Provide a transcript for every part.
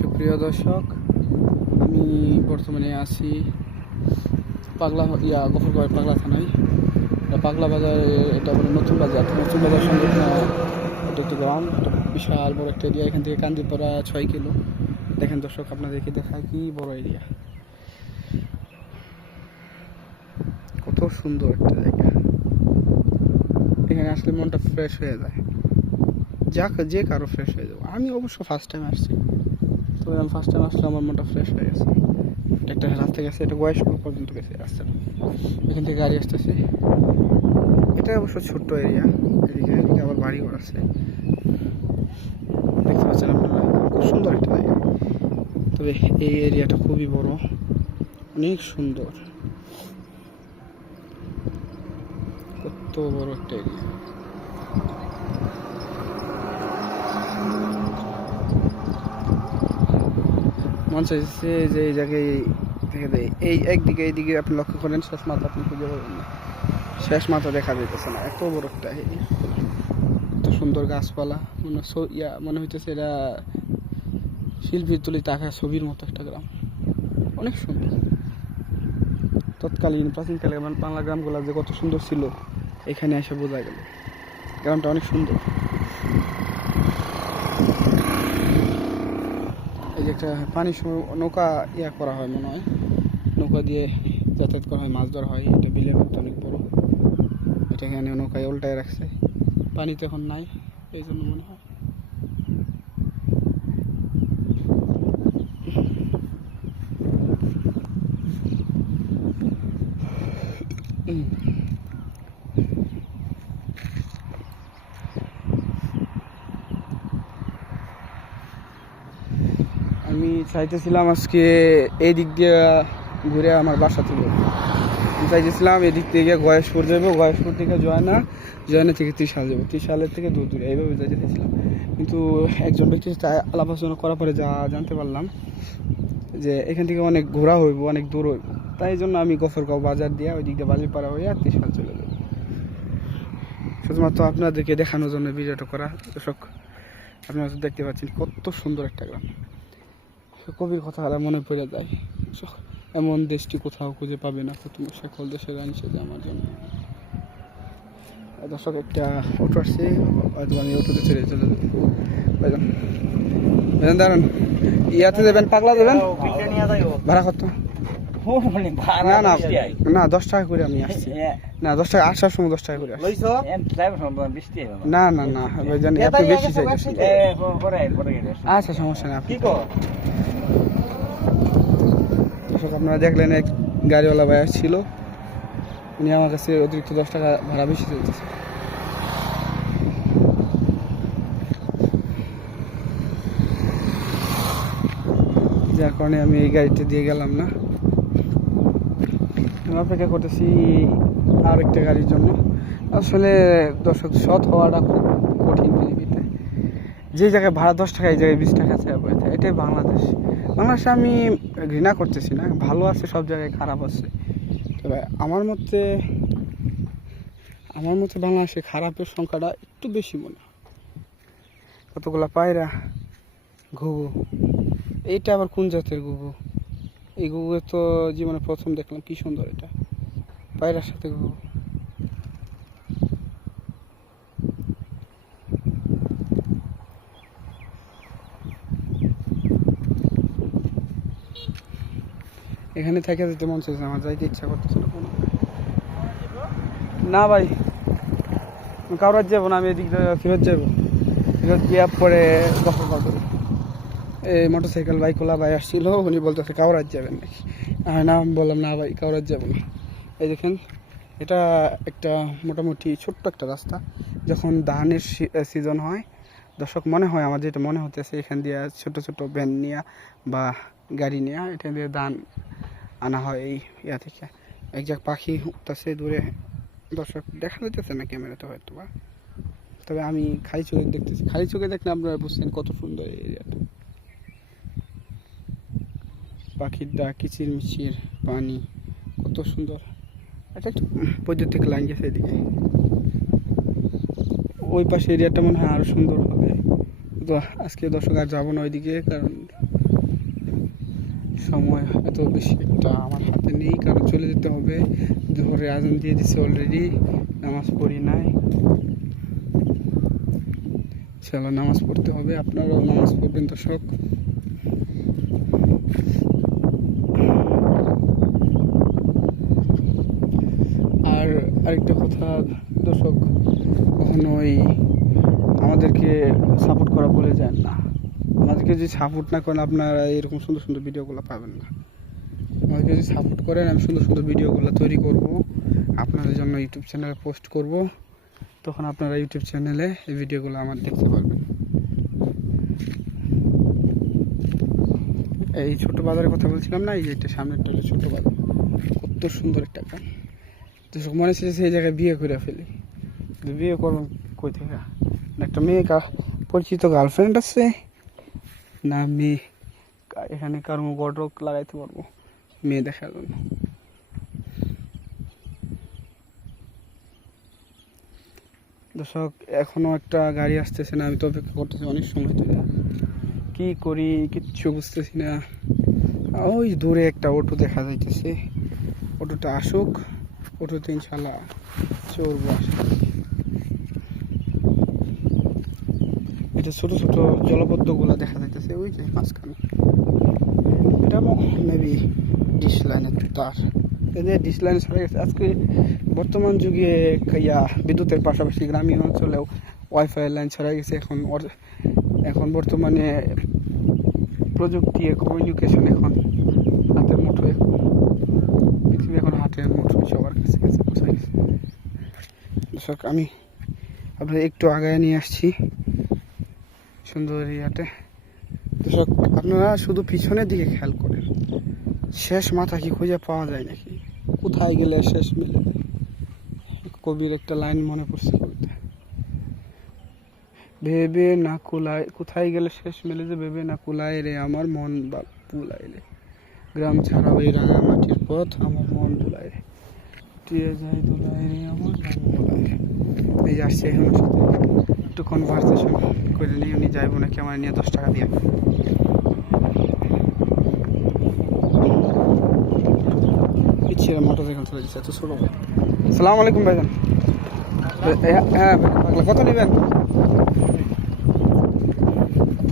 সুপ্রিয় দর্শক, আমি বর্তমানে আছি গফরগাঁওয়ের পাগলা থানায়। পাগলা বাজার, এটা বলে নতুন বাজার। নতুন বাজার সঙ্গে এটা একটি গ্রাম, এটা বিশাল বড় একটা এরিয়া। এখান থেকে কান্দিপাড়া 6 কিলো। দেখেন দর্শক, আপনাদেরকে দেখায় কি বড় এরিয়া, কত সুন্দর একটা জায়গা। এখানে আসলে মনটা ফ্রেশ হয়ে যায়, যে কারো ফ্রেশ হয়ে যাবো। আমি অবশ্য ফার্স্ট টাইম আসছি, তো আমি ফার্স্ট টাইম আসলে আমার মনটা ফ্রেশ হয়ে গেছে। একটা রাস্তা গেছে, এটা বয়স্ক পর্যন্ত গেছে রাস্তাটা। এখান থেকে গাড়ি আসতেছে। এটা অবশ্য ছোট্ট এরিয়া, এদিকে আবার বাড়ি ঘর আছে, দেখতে পাচ্ছেন আপনারা। খুব সুন্দর একটা জায়গা, তবে এই এরিয়াটা খুবই বড়, অনেক সুন্দর, কত বড় একটা এরিয়া। মন চাইছে যে এই জায়গায় দেখে দেয়। এইদিকে আপনি লক্ষ্য করেন, শেষ মাথা আপনি খুঁজে পাবেন না, শেষ মাথা দেখা যেতেছে না, এত বড় একটা এরিয়া। এত সুন্দর গাছপালা, মনে হইতেছে এটা শিল্পীর তুলিতে আঁকা ছবির মতো একটা গ্রাম, অনেক সুন্দর। তৎকালীন প্রাচীনকালে বাংলা গ্রামগুলো যে কত সুন্দর ছিল, এখানে এসে বোঝা গেল গ্রামটা অনেক সুন্দর। এই যে একটা পানি নৌকা করা হয় মনে হয়, নৌকা দিয়ে যাতায়াত করা হয়, মাছ ধরা হয়। এটা বিলের মতো অনেক বড়, এটা এখানে নৌকায় উল্টায় রাখছে, পানিতে এখন নাই, এই জন্য মনে হয়। আমি চাইতেছিলাম আজকে এই দিক দিয়ে ঘুরে আমার বাসা থেকে, চাইতেছিলাম এদিক থেকে গয়েশপুর যাবো, গয়েশপুর থেকে জয়না থেকে ত্রিশাল যাবো, ত্রিশালের থেকে দূরে এইভাবে যাইতে চাইছিলাম। কিন্তু একজন ব্যক্তির সাথে আলাপ আলোচনা করার পরে জানতে পারলাম যে এখান থেকে অনেক ঘোরা হইব, অনেক দূর হইব। তাই জন্য আমি গফরগাঁও বাজার দিয়ে ওই দিক দিয়ে বালিপাড়া হয়ে আর ত্রিশাল চলে যাব, শুধুমাত্র আপনাদেরকে দেখানোর জন্য ভিডিওটা করা। দর্শক, আপনারা দেখতে পাচ্ছেন কত সুন্দর একটা গ্রাম। কবির কথা মনে পড়ে যায়, এমন দেশটি কোথাও খুঁজে পাবে না, তুমি সকল দেশের আনছে যে আমার জন্য। দর্শক, একটা অটো আসছে, হয়তো আমি অটোতে চলে যাবো। দাঁড়ান, ইয়াতে দেবেন, পাগলা দেবেন, ভাড়া কত? না না না, 10 টাকা করে আমি আসছি। না, 10 টাকা আসার সময় 10 টাকা করে আসছি। না না না, জানি আপনি বেশি চাইছেন। আচ্ছা, সমস্যা নেই। আপনি দর্শক, আপনারা দেখলেন এক গাড়িওয়ালা ভাই আসছিল, উনি আমার কাছে অতিরিক্ত 10 টাকা ভাড়া বেশি চাইতেছে। যার কারণে আমি এই গাড়িটা দিয়ে গেলাম না, আমি অপেক্ষা করতেছি আর একটা গাড়ির জন্য। আসলে দর্শক, সৎ হওয়াটা খুব কঠিন পৃথিবীতে। যে জায়গায় ভাড়া 10 টাকা, এই জায়গায় 20 টাকা চেয়ে পড়েছে। এটাই বাংলাদেশ। বাংলাদেশে আমি ঘৃণা করতেছি না, ভালো আছে, সব জায়গায় খারাপ আছে। তবে আমার মতে বাংলাদেশে খারাপের সংখ্যাটা একটু বেশি মনে হয়। কতগুলা পায়রা, ঘুঘু। এইটা আবার কোন জাতের ঘুঘু? এই ঘুঘু তো জীবনে প্রথম দেখলাম, কি সুন্দর এটা, পায়রার সাথে ঘুঘু। এখানে থেকে যেতে মন চাইছে আমার, যাইতে ইচ্ছা করতেছে না কোনো। না ভাই, কাউরাজ যাবো না, আমি এদিক ফেরত যাবো। ফেরত গিয়ে পরে গফরগাঁও যাবো। এই মোটরসাইকেল বাইকওয়ালা ভাই আসছিল, উনি বলতেছে কাউরাজ যাবেন নাকি? না, বললাম না ভাই, কাউরাজ যাবো না। এই দেখেন, এটা একটা মোটামুটি ছোট্ট একটা রাস্তা। যখন ধানের সিজন হয় দর্শক, মনে হয় আমার যেটা মনে হতেছে, এখান দিয়ে ছোট ছোট ভ্যান নিয়ে বা গাড়ি নিয়ে এখান দিয়ে ধান আনা হয় এই থেকে। এক জায়গায় পাখি উঠতেছে দূরে, দর্শক দেখা যাইতেছে না ক্যামেরাতে হয়তো বা, তবে আমি খালি চোখে দেখতেছি। খালি চোখে দেখলে আপনারা বুঝছেন কত সুন্দর এই এরিয়াটা। পাখির ডাক, কিচির মিচির পানি, কত সুন্দর। এটা একটু বৈদ্যুতিক লাইন গেছে এদিকে, ওই পাশে এরিয়াটা মনে হয় আরো সুন্দর হবে। তো আজকে দর্শক আর যাবো না ওইদিকে, কারণ সময় এত বেশি একটা আমার হাতে নেই, কারণ চলে যেতে হবে। জোহরে আজান দিয়ে দিছে অলরেডি, নামাজ পড়ি নাই। ইনশাআল্লাহ নামাজ পড়তে হবে, আপনারাও নামাজ পড়বেন দর্শক। আর আরেকটা কথা দর্শক, কখনোই আমাদেরকে সাপোর্ট করা বলে যান না। আমাদেরকে যদি সাপোর্ট না করেন আপনারা এরকম সুন্দর সুন্দর ভিডিওগুলো পাবেন না। আমাদেরকে যদি সাপোর্ট করেন আমি সুন্দর সুন্দর ভিডিওগুলো তৈরি করব, আপনাদের জন্য ইউটিউব চ্যানেলে পোস্ট করব, তখন আপনারা ইউটিউব চ্যানেলে এই ভিডিওগুলো আমার দেখতে পারবেন। এই ছোট বাজারের কথা বলছিলাম না, এই এটা সামনেরটা হলো ছোট বাজার। কত সুন্দর একটা গান, তো মনে হচ্ছে সেই জায়গায় বিয়ে করে ফেলি। বিয়ে করবেন কই থেকে? একটা মেয়ে পরিচিত গার্লফ্রেন্ড আছে না, মেয়ে এখানে কারো গডরক লাগাইতে পারবো মেয়ে দেখার জন্য। দর্শক এখনো একটা গাড়ি আসতেছে না, আমি তো অপেক্ষা করতেছি অনেক সময় ধরে। কি করি কিচ্ছু বুঝতেছি না। ওই দূরে একটা অটো দেখা যাইতেছে, অটোটা আসুক, অটোতে ইনশাল্লাহ চড়বো। এটা ছোট ছোট জলপদ্মগুলো দেখা যাইতেছে ওই যে মাঝখানে, এটা মেবি ডিশ লাইনের তার। এদের ডিশ লাইন ছাড়া গেছে। আজকে বর্তমান যুগে বিদ্যুতের পাশাপাশি গ্রামীণ অঞ্চলেও ওয়াইফাই লাইন ছাড়া গেছে। এখন বর্তমানে প্রযুক্তি কমিউনিকেশন এখন হাতের মুঠোয়, পৃথিবী এখন হাতের মুঠোয় সবার কাছে কাছে পৌঁছে গেছে। দর্শক আমি আপনাদের একটু আগায় নিয়ে আসছি সুন্দর এরিয়াতে। দর্শক আপনারা শুধু পিছনের দিকে খেয়াল করেন, শেষ মাথা কি খুঁজে পাওয়া যায় নাকি? কোথায় গেলে শেষ মিলে? কবির একটা লাইন মনে পড়ছে কবিতা, ভেবে না কুলায়, কোথায় গেলে শেষ মিলে যে ভেবে না কুলায় রে আমার মন বুলাইলে, গ্রাম ছাড়া ওই রাঙা মাটির পথ আমার মন দুলায় রে, টুয়ে যায় দুলায় রে আমার মন বুলায় রে। এই আসছে এখন সাথে একটু কনভারসেশন করে নিয়ে উনি যাইব নাকি আমার নিয়ে 10 টাকা দিয়ে। পিছিয়ে মোটরসাইকেল চলে যাচ্ছে এত ছোট। আসসালামু আলাইকুম ভাইজান। হ্যাঁ কত নেবেন?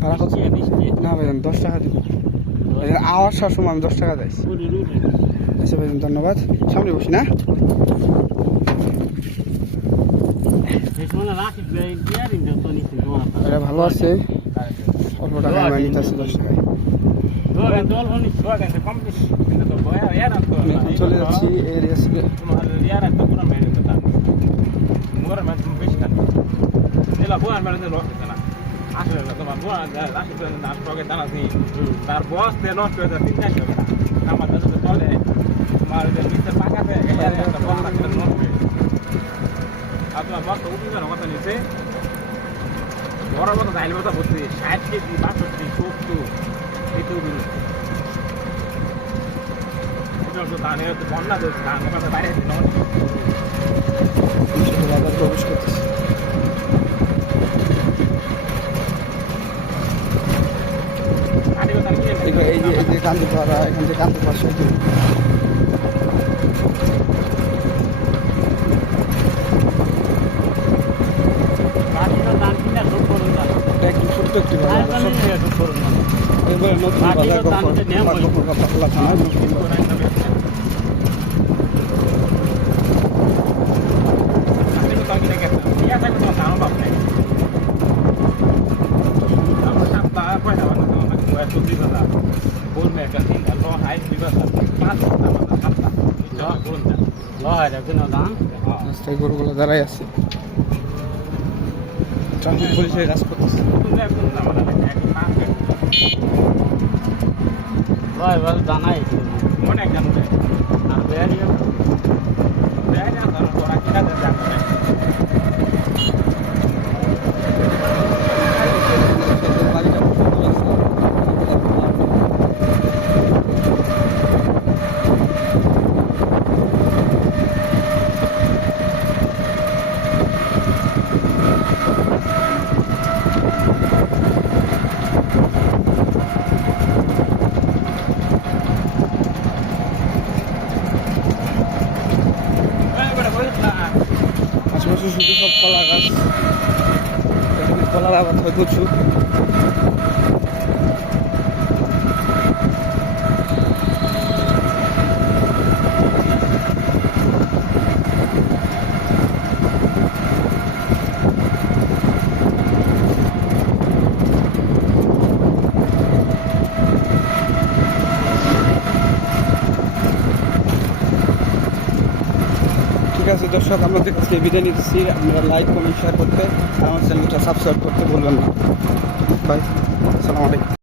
ভাড়া কত? না ভাইজান 10 টাকা দিব। আওয়াজ সময় আমি 10 টাকা যাইছি। আচ্ছা ভাইজান ধন্যবাদ, সামনে বসি না। এটা ভালো আছে, অল্প টাকা আমি নিতেছি 10 টাকায়। চলে যাচ্ছি এরিয়া থেকে। তার বস নষ্ট হয়ে যাচ্ছে আমার চলে তোমার পাকাতে আর তোমার বস উঠিবার কথা নিচ্ছে বড় মতো ডাইল মতো ভর্তি 60 কেজি 62 70 এইটু ধানে বন্যা ধান বাইরে প্রবেশ করতেছি। এই যে কান্দি পাড়া, এখান থেকে কান্দি পাশে একটু ছোট্ট একটি বাজার, নতুন বাজার থানায় রাস্তায় গরুগুলো দাঁড়াই আছে, ট্রাফিক পুলিশের কাজ করতেছে। জানাই অনেক জানবে আর বেয়ারি ওরা কিনা জানবে। সকালবেলা আবার হয়তো উঠছু ঠিক আছে দর্শক, আমাদের কাছে বিদায় নিচ্ছি। আপনারা লাইক কমেন্ট শেয়ার করতে আর আমার চ্যানেলটা সাবস্ক্রাইব করতে বলবেন না। বাই, আসসালামু আলাইকুম।